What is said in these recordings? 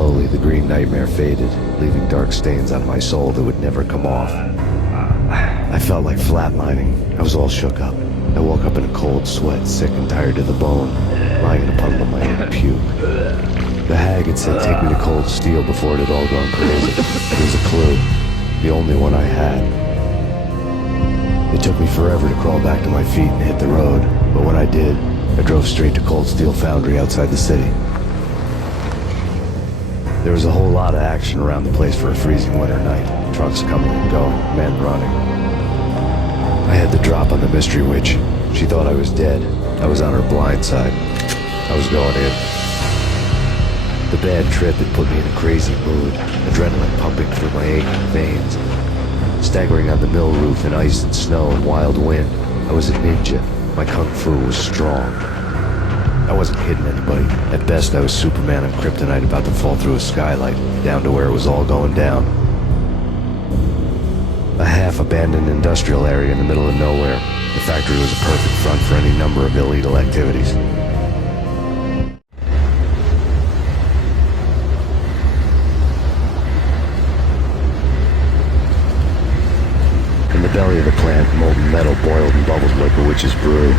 Slowly, the green nightmare faded, leaving dark stains on my soul that would never come off. I felt like flatlining. I was all shook up. I woke up in a cold sweat, sick and tired to the bone, lying in a puddle of my own puke. The hag had said take me to Cold Steel before it had all gone crazy. It was a clue, the only one I had. It took me forever to crawl back to my feet and hit the road, but when I did, I drove straight to Cold Steel Foundry outside the city. There was a whole lot of action around the place for a freezing winter night. Trucks coming and going, men running. I had the drop on the mystery witch. She thought I was dead. I was on her blind side. I was going in. The bad trip had put me in a crazy mood, adrenaline pumping through my aching veins. Staggering on the mill roof in ice and snow and wild wind, I was a ninja. My kung fu was strong. I wasn't hitting anybody. At best, I was Superman on kryptonite about to fall through a skylight, down to where it was all going down. A half-abandoned industrial area in the middle of nowhere. The factory was a perfect front for any number of illegal activities. In the belly of the plant, molten metal boiled and bubbled like a witch's brew.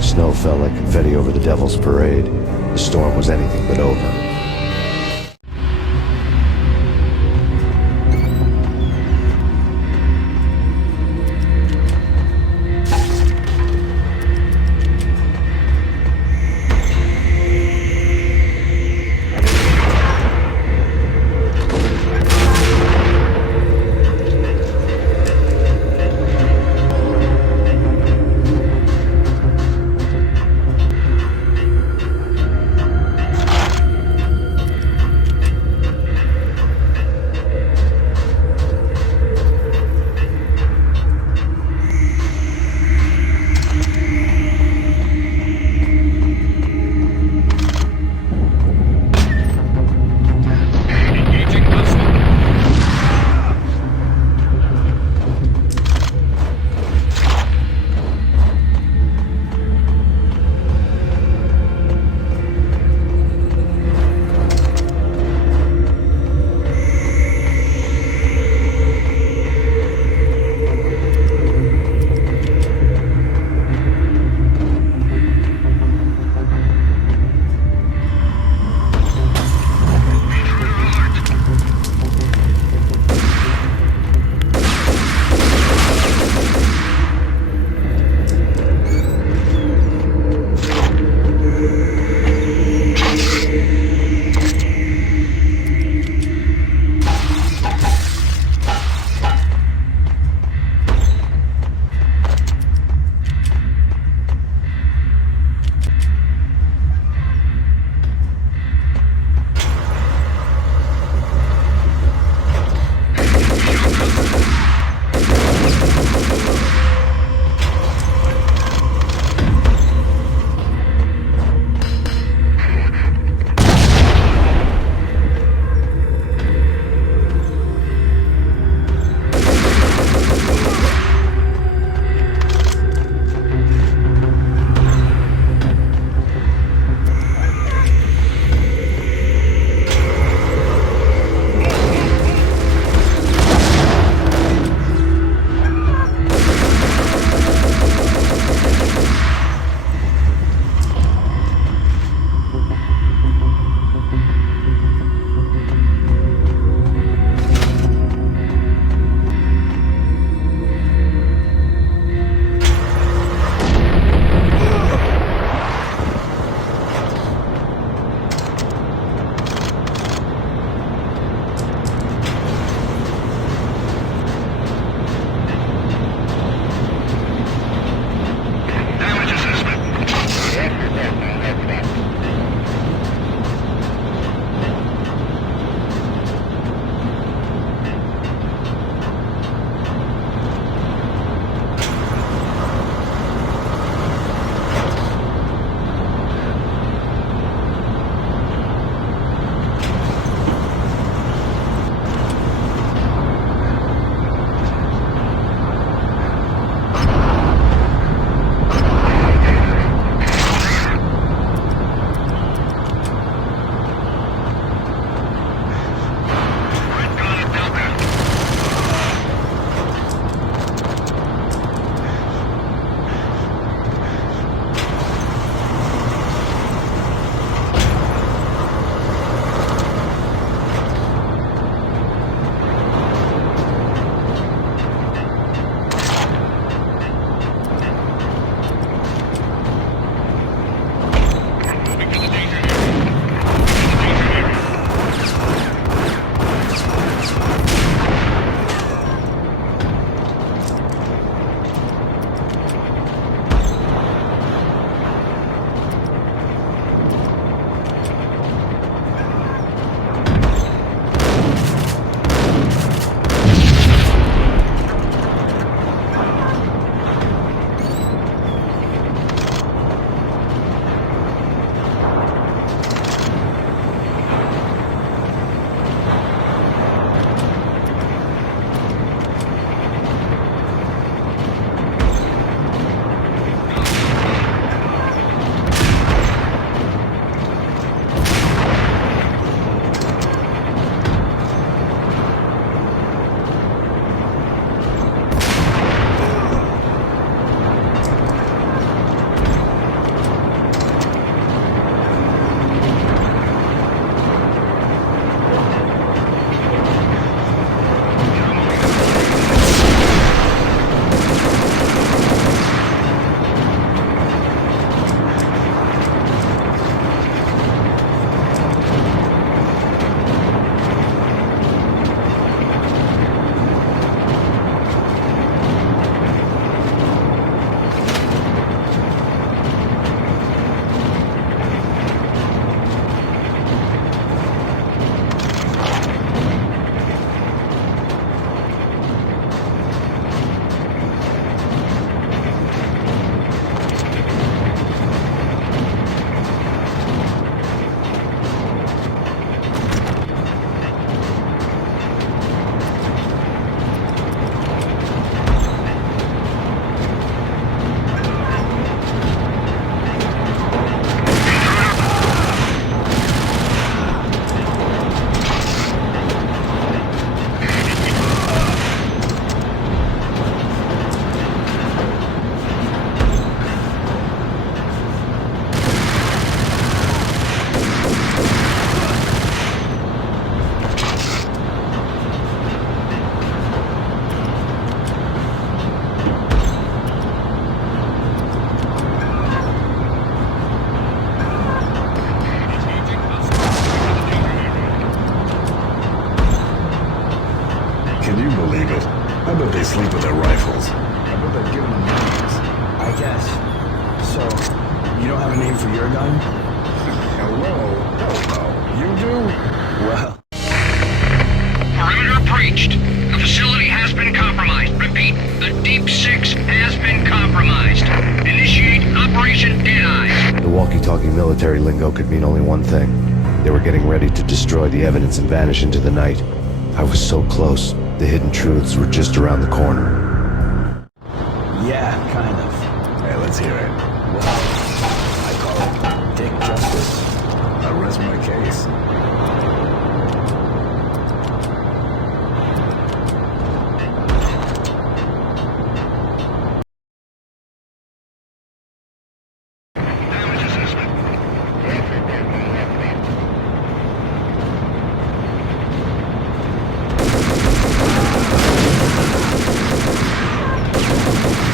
Snow fell like confetti over the Devil's Parade. The storm was anything but over. Can you believe it? I bet they sleep with their rifles. I bet they've given them names. I guess. So, you don't have a name for your gun? Hello? Hello. You do? Well... Perimeter breached. The facility has been compromised. Repeat, the Deep Six has been compromised. Initiate Operation Deadeye. The walkie-talkie military lingo could mean only one thing. They were getting ready to destroy the evidence and vanish into the night. I was so close. The hidden truths were just around the corner. Yeah, kind of. Hey, let's hear it. Well, I call it Dick Justice. I rest my case.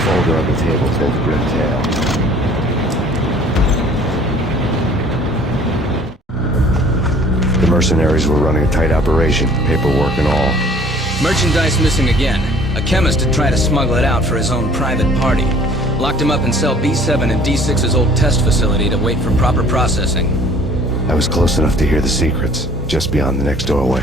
Folder on the table told the grim tale. The mercenaries were running a tight operation, paperwork and all. Merchandise missing again. A chemist had tried to smuggle it out for his own private party. Locked him up in cell B7 in D6's old test facility to wait for proper processing. I was close enough to hear the secrets, just beyond the next doorway.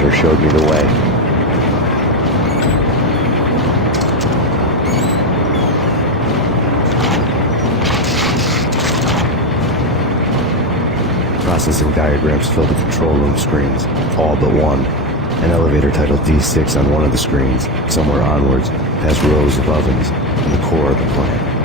editor showed me the way. Processing diagrams filled the control room screens, all but one. An elevator titled D6 on one of the screens, somewhere onwards, past rows of ovens, in the core of the plant.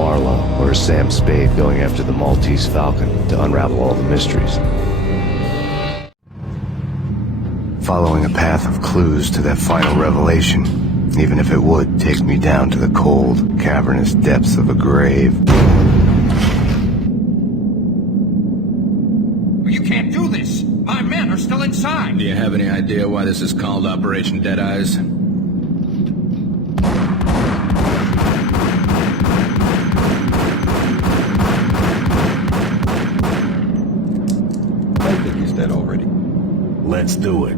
Marlowe, or is Sam Spade going after the Maltese Falcon to unravel all the mysteries? Following a path of clues to that final revelation, even if it would take me down to the cold, cavernous depths of a grave. You can't do this! My men are still inside! Do you have any idea why this is called Operation Deadeyes? I think he's dead already. Let's do it.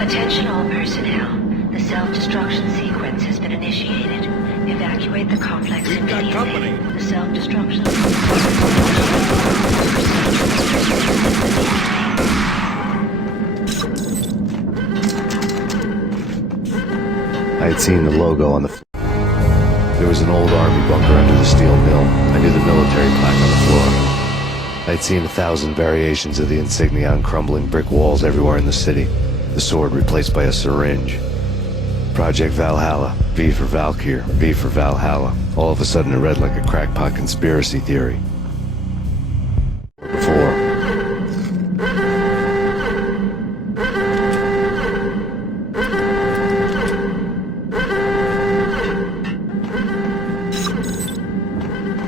Attention all personnel. The self-destruction sequence has been initiated. Evacuate the complex We've got immediately. company. The self-destruction. I had seen the logo on the... There was an old army bunker under the steel mill. I knew the military plaque on the floor. I'd seen 1,000 variations of the insignia on crumbling brick walls everywhere in the city. The sword replaced by a syringe. Project Valhalla, V for Valkyr, V for Valhalla. All of a sudden it read like a crackpot conspiracy theory. Before.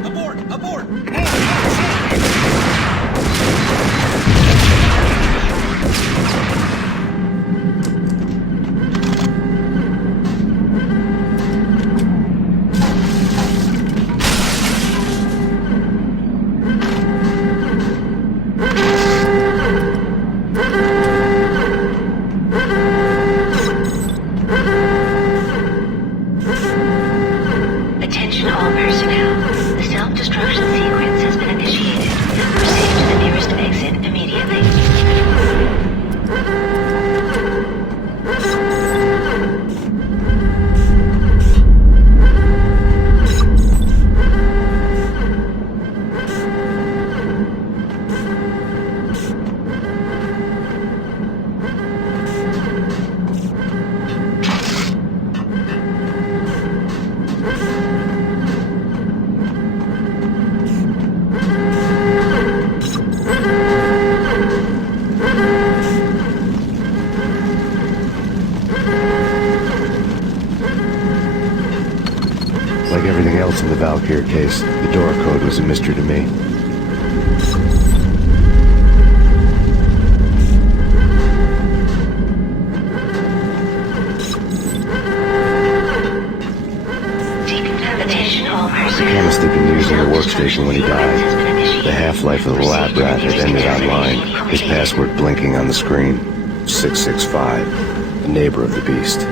Abort! Abort! Attention all personnel. The self-destruction sequence has been initiated. Proceed to the nearest exit immediately. Like everything else in the Valkyr case, the door code was a mystery to me. Attention all personnel. The chemist had been using the workstation when he died. The half-life of the lab rat had ended online, his password blinking on the screen. 665, a neighbor of the beast.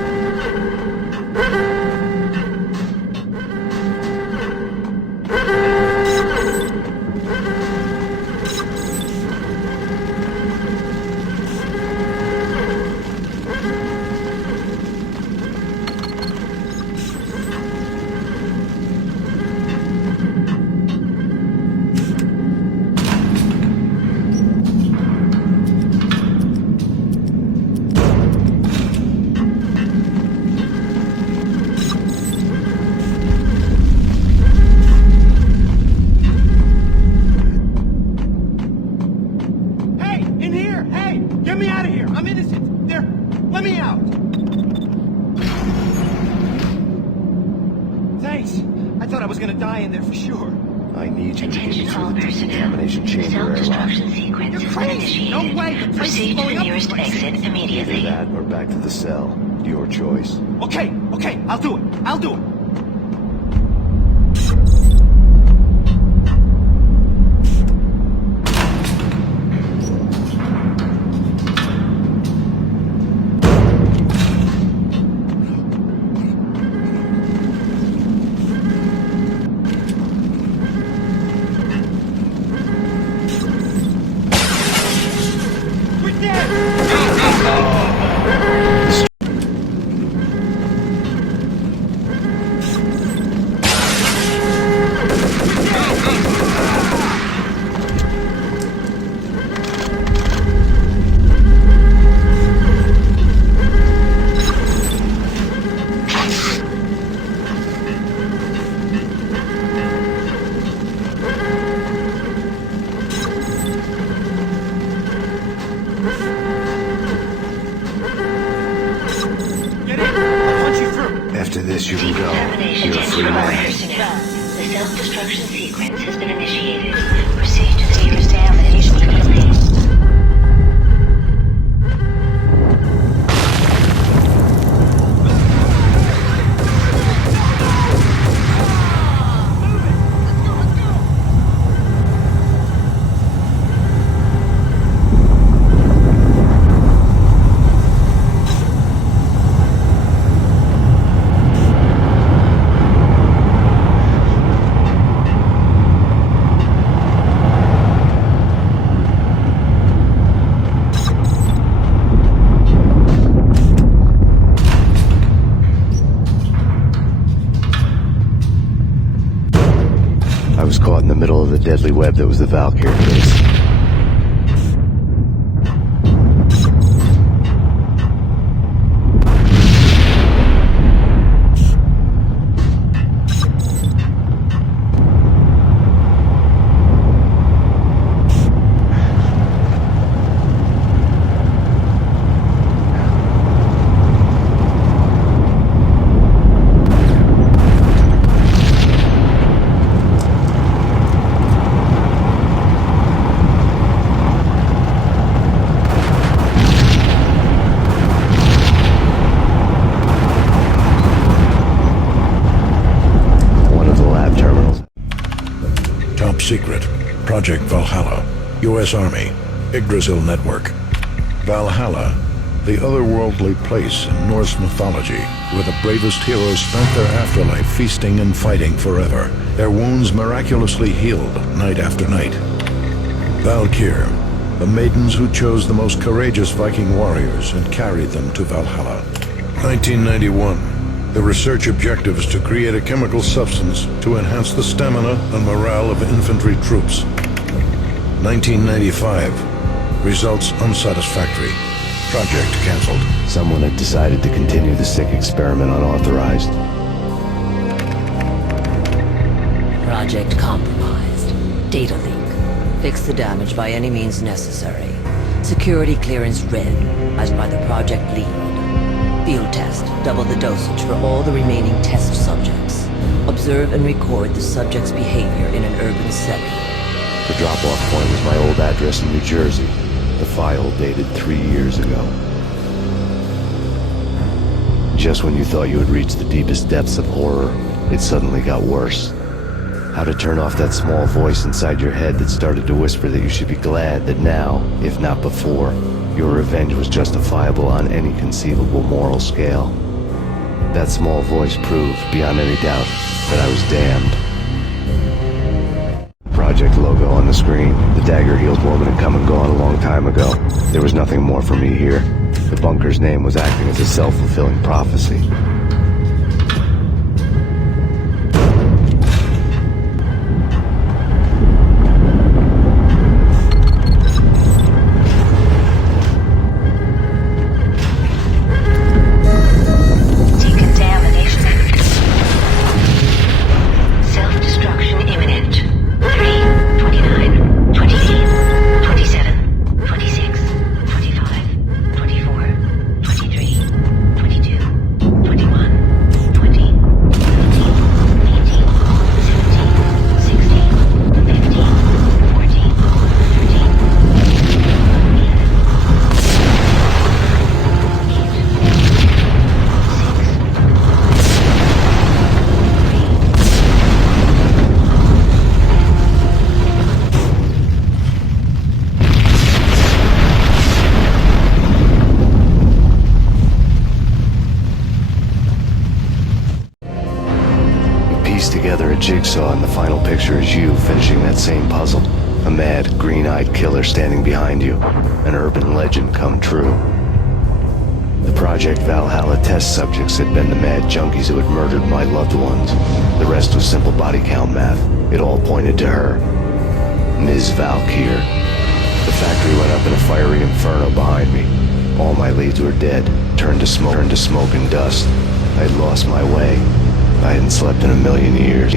Hey! In here! Hey! Get me out of here! I'm innocent! There! Let me out! Thanks! I thought I was gonna die in there for sure. I need you to get me Attention all through the personnel. decontamination The chamber airlock. self-destruction sequence You're has been crazy! initiated. No way! The place is Proceed to blowing the up nearest the place. exit Either immediately. that or back to the cell. Your choice. Okay, okay, I'll do it. I'll do it. We're dead! After this, you can go. Decontamination You're a free to all man. personnel. The self-destruction sequence has been initiated. Proceed to the nearest damage immediately. I was caught in the middle of the deadly web that was the Valkyrie case. Top secret. Project Valhalla. U.S. Army. Yggdrasil Network. Valhalla, the otherworldly place in Norse mythology where the bravest heroes spent their afterlife feasting and fighting forever, their wounds miraculously healed night after night. Valkyr, the maidens who chose the most courageous Viking warriors and carried them to Valhalla. 1991. The research objective is to create a chemical substance to enhance the stamina and morale of infantry troops. 1995. Results unsatisfactory. Project cancelled. Someone had decided to continue the sick experiment unauthorized. Project compromised. Data leak. Fix the damage by any means necessary. Security clearance red, as by the project lead. Field test. Double the dosage for all the remaining test subjects. Observe and record the subject's behavior in an urban setting. The drop-off point was my old address in New Jersey. The file dated 3 years ago. Just when you thought you had reached the deepest depths of horror, it suddenly got worse. How to turn off that small voice inside your head that started to whisper that you should be glad that now, if not before, your revenge was justifiable on any conceivable moral scale. That small voice proved, beyond any doubt, that I was damned. Project logo on the screen. The dagger-heeled woman had come and gone a long time ago. There was nothing more for me here. The bunker's name was acting as a self-fulfilling prophecy. Together a jigsaw, and the final picture is you finishing that same puzzle. A mad, green-eyed killer standing behind you. An urban legend come true. The Project Valhalla test subjects had been the mad junkies who had murdered my loved ones. The rest was simple body count math. It all pointed to her. Ms. Valkyr. The factory went up in a fiery inferno behind me. All my leads were dead, turned to smoke and dust. I had lost my way. I hadn't slept in a million years.